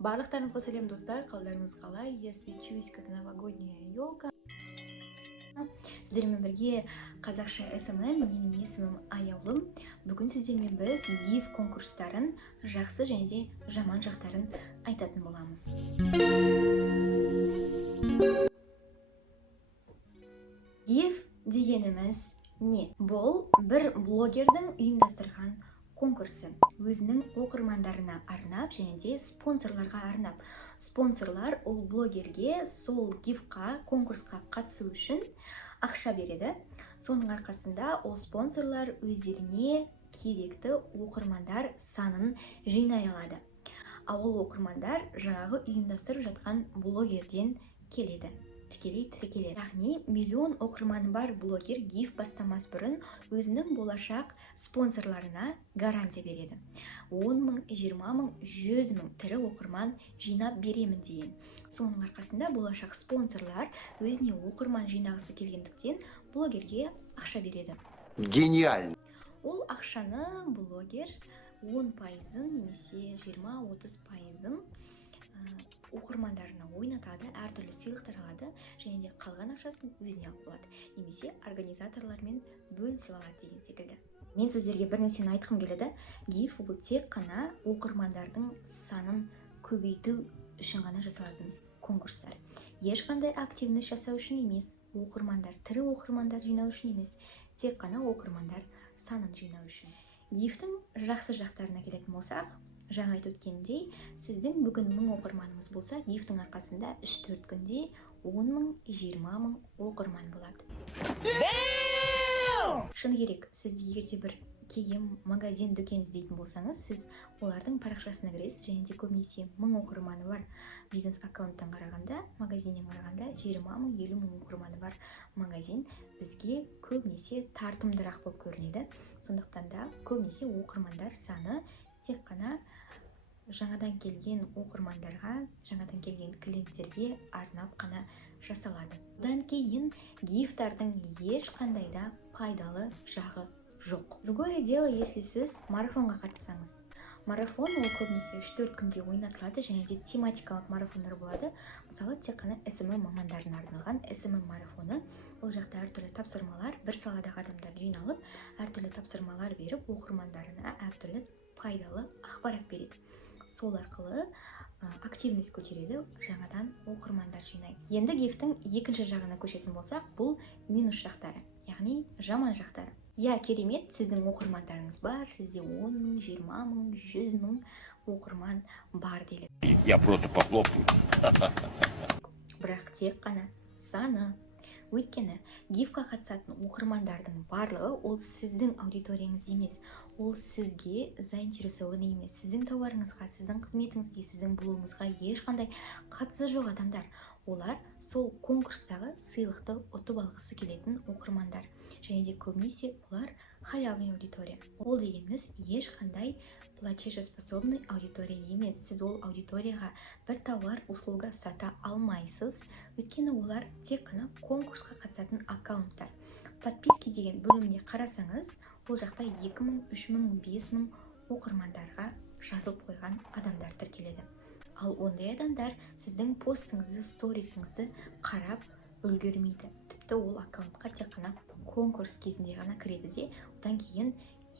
Барлықтарыңызға сәлем достар, қалдарыңыз қалай? Я свечусь как новогодняя елка. Сіздермен бірге қазақша SMM, менің есімім Аяулым. Бүгін сіздермен біз GIF конкурстарын жақсы және де жаман жақтарын айтатын боламыз. GIF дегеніміз не? Бұл бір блогердің ұйымдастырған конкурсы, өзінің оқырмандарына арнап және де спонсорларға арнап. Спонсорлар ол блогерге сол GIF-қа, конкурсқа қатысу үшін ақша береді. Соның арқасында ол спонсорлар өздеріне керекті оқырмандар санын жинай алады. Ол оқырмандар жаңағы ұйымдастырып жатқан блогерден келеді. Тікелей тіркеледі. Яғни миллион оқырманы бар блогер GIF бастамас бұрын өзінің болашақ спонсорларына гарантия береді. 10 мың, 20 мың, 100 мың тірі оқырман жинап беремін деген. Соның арқасында болашақ спонсорлар өзіне оқырман жинағысы келгендіктен блогерге ақша береді. Гениально! Ол ақшаны блогер 10%-ын немесе 20-30%-ын оқырмандарына ойнатады, әртүрлі сыйлықтар алады және де қалған ақшасын өзіне алып алады, немесе организаторлармен бөлісіп алады деген секілді. Мен сіздерге бір нәрсені айтқым келеді. GIF ол тек қана оқырмандардың санын көбейту үшін ғана жасалатын конкурстар. Ешқандай активность жасау үшін емес, тірі оқырмандар жинау үшін емес, тек қана оқырмандар санын жинау үшін. GIF-тің жақсы жақтарына келетін болсақ, жаңа айтып өткендей, сіздің бүгін 1000 оқырманыңыз болса, GIF-тің арқасында 3-4 күнде 10 мың, 20 мың оқырман болады. Шыны керек, сіз егерде бір киім, магазин, дүкен іздейтін болсаңыз, сіз олардың парақшасына кіресіз және де көбінесе 1000 оқырманы бар бизнес аккаунттан қарағанда, магазиннен қарағанда 20 мың, 50 мың оқырманы бар магазин бізге көбінесе тартымдырақ болып көрінеді. Сондықтан да көбінесе оқырмандар саны тек қана жаңадан келген оқырмандарға, жаңадан келген клиенттерге арнап қана жасалады. Одан кейін GIF-тардың ешқандай да пайдалы жағы жоқ. Другое дело, если сіз марафонға қатыссаңыз. Марафон ол көбінесе 3-4 күнге ойнатылады және де тематикалық марафондар болады. Мысалы, тек қана SMM мамандарына арналған SMM марафоны. Ол жақта әртүрлі тапсырмалар, бір саладағы адамдар жиналып, әртүрлі тапсырмалар беріп, оқырмандарына әртүрлі пайдалы ақпарат береді. Сол арқылы активность көтереді, жаңадан оқырмандар жинайды. Енді GIF-тің екінші жағына көшетін болсақ, бұл минус жақтары, яғни жаман жақтары. Я, керемет, сіздің оқырмандарыңыз бар, сізде 10 мың, 20 мың, 100 мың оқырман бар делік. Я просто похлопаю. Бірақ тек қана саны. Өйткені GIF-қа қатысатын оқырмандардың барлығы ол сіздің аудиторияңыз емес, ол сізге заинтересованы емес, сіздің тауарыңызға, сіздің қызметіңізге, сіздің блогыңызға ешқандай қатысы жоқ адамдар. Олар сол конкурстағы сыйлықты ұтып алғысы келетін оқырмандар. Және де көбінесе олар халявный аудитория. Ол дегеніміз ешқандай платежеспособный аудитория емес. Сіз ол аудиторияға бір тауар, услуга сата алмайсыз. Өйткені олар тек қана конкурсқа қатысатын аккаунттар. Подписки деген бөліміне қарасаңыз, ол жақта 2000, 3000, 5000 оқырмандарға жазылып қойған адамдар тіркеледі. Ал ондай адамдар сіздің постыңызды, сторисіңізді қарап үлгермейді. Тіпті ол аккаунтқа тек қана конкурс кезінде ғана кіреді де, одан кейін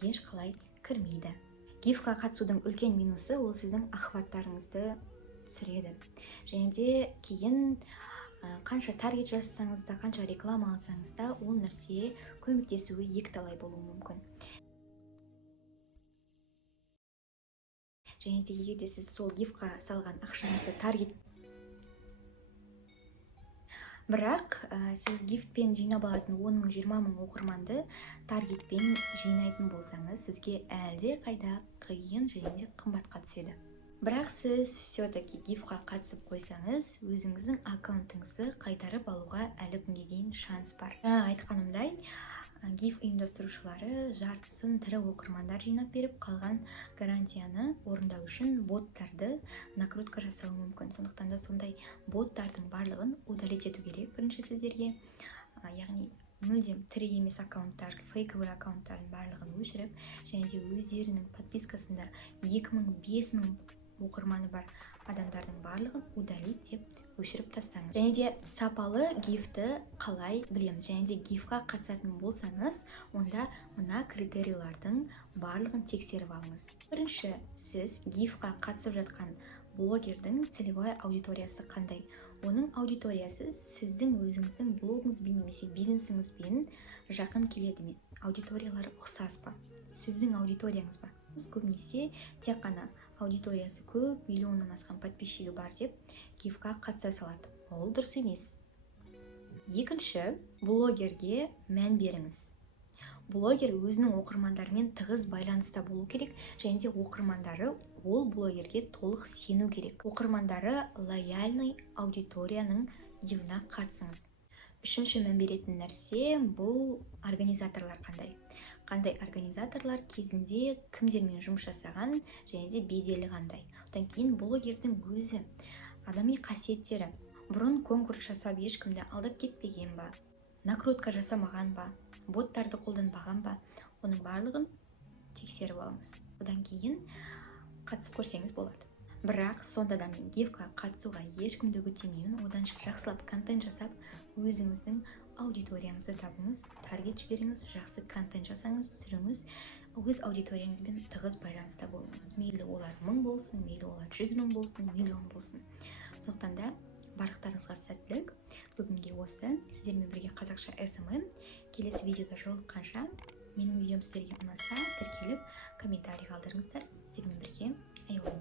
ешқалай кірмейді. GIF-қа қатысудың үлкен минусы ол сіздің охваттарыңызды түсіреді. Және де кейін қанша таргет жазсаңыз да, қанша реклама алсаңыз да, ол нәрсе көмектесуі екіталай болуы мүмкін. Және де егерде сіз сол GIF-қа салған ақшаңызды таргет. Бірақ сіз GIF-пен жинап алатын 10 мың, 20 мың оқырманды таргетпен жинайтын болсаңыз, сізге әлде қайда қиын және де қымбатқа түседі. Бірақ сіз все-таки GIF-қа қатысып қойсаңыз, өзіңіздің аккаунтыңызды қайтарып алуға әлі күнге дейін шанс бар. Жаңа айтқанымдай, GIF ұйымдастырушылары жартысын тірі оқырмандар жинап беріп, қалған гарантияны орындау үшін боттарды накрутка жасауы мүмкін. Сондықтан да сондай боттардың барлығын удалить ету керек бірінші сіздерге. Яғни мүлдем тірі емес аккаунттар, фейковый аккаунттардың барлығын өшіріп, және де өздерінің подпискасында 2000, 5000 оқырманы бар адамдардың барлығын удалить деп өшіріп тастаңыз. Және де сапалы гифті қалай білеміз? Және де гифқа қатысатын болсаңыз, онда мына критерийлардың барлығын тексеріп алыңыз. Бірінші, сіз гифқа қатысып жатқан блогердің целевой аудиториясы қандай? Оның аудиториясы сіздің өзіңіздің блогыңызбен немесе бизнесіңізбен жақын келеді ме? Аудиториялары ұқсас па? Сіздің аудиторияңыз ба? Біз көбінесе тек қана аудиториясы көп, миллионнан асқан подписчигі бар деп гифқа қатыса салады. Ол дұрыс емес. Екінші, блогерге мән беріңіз. Блогер өзінің оқырмандарымен тығыз байланыста болу керек, және де оқырмандары ол блогерге толық сену керек. Оқырмандары лояльный аудиторияның гифіне қатысыңыз. Үшінші мән беретін нәрсе бұл организаторлар қандай? Қандай организаторлар кезінде кімдермен жұмыс жасаған және де беделі қандай? Одан кейін блогердің өзі, адами қасиеттері, бұрын конкурс жасап ешкімді алдап кетпеген ба, накрутка жасамаған ба, боттарды қолданбаған ба, оның барлығын тексеріп алыңыз. Одан кейін қатысып көрсеңіз болады. Бірақ сонда да мен гифқа қатысуға ешкімді үгіттемеймін. Одан жақсылап контент жасап, өзіңіздің аудиторияңызды табыңыз, таргет жіберіңіз, жақсы контент жасаңыз, түсіріңіз, өз аудиторияңызбен тығыз байланыста болыңыз. Мейлі олар 1000 болсын, мейлі олар 100 000 болсын, миллион болсын. Сондықтан да барлықтарыңызға сәттілік. Бүгінге осы. Сіздермен бірге қазақша СММ. Келесі видеода жолыққанша, менің видеом сіздерге ұнаса, тіркеліп, комментарий қалдырыңыздар. Сіздермен бірге аяулым.